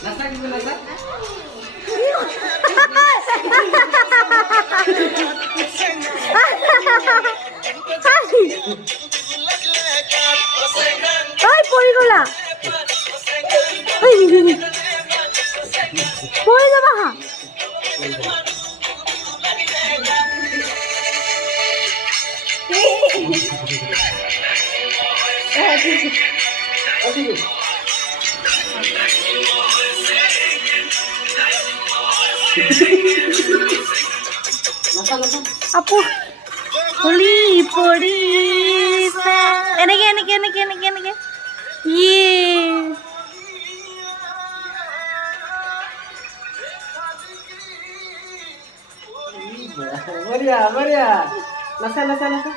Nasa gitu nasa. ওই পড়ি গলা ওই পড়ে যাবা হা আপু পড়ি পড়ি এনেকে এনেকে এনেকে এনেকে এনেকে ইয়ে Maria, Maria. Nasa. Nasa.